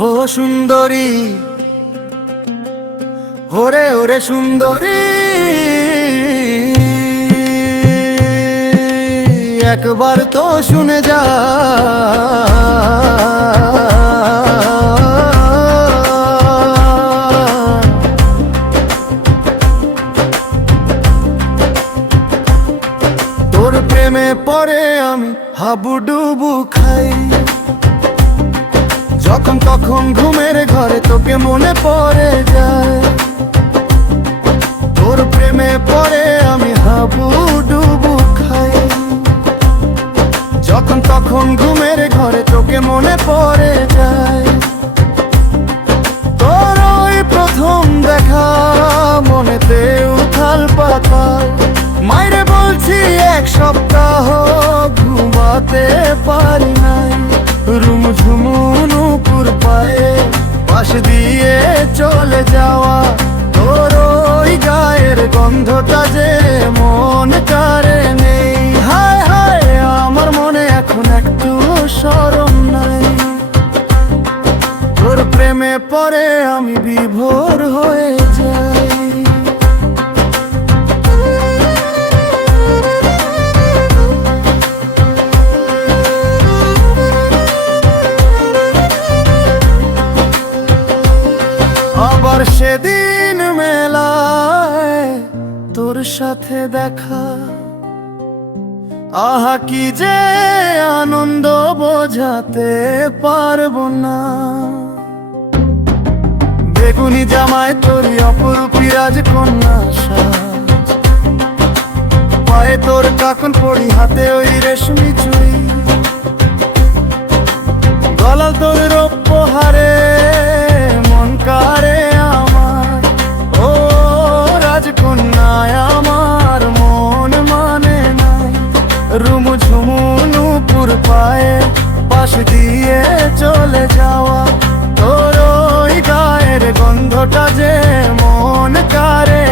ও সুন্দরী, ওরে ওরে সুন্দরী, একবার তো শুনে যা। তোর প্রেমে পড়ে আমি হাবুডুবু খাই, যখন তখন ঘুমের ঘরে তোকে মনে পড়ে যায়। তোর প্রেমে পড়ে আমি হাবুডুবু খাই, যখন তখন ঘুমের ঘরে তোকে মনে পড়ে যায়। তোর ওই প্রথম দেখা মনেতে উথাল পাতাল, মাইরে বলছি এক সপ্তাহ ঘুমাতে পারি নাই। রুমঝুমুনুপুর পায়ে পাশ দিয়ে চলে যাওয়া তোর ওই গায়ের গন্ধটা যে মন কারে নেই। হায় হায় আমার মনে এখন একটু শরম নাই, তোর প্রেমে পড়ে আমি বিভোর হয়ে যাই। আবার সেদিন মেলায় তোর সাথে দেখা, আহা কি যে আনন্দ বোঝাতে পারবো না। বেগুনি জামায় তোরই অপরূপী রাজকন্যা সাজ, পায়ে তোর কাকন পড়ি, হাতে ওই রেশমি চুড়ি, গলাল তোর রৌপ্য হারে মন কারে আমার। ও রাজকন্যায় আমার মন মানে নাই। রুমঝুমুনুপুর পায়ে পাশ দিয়ে চলে যাওয়া তোর ওই গায়ের গন্ধটা যে মন কারে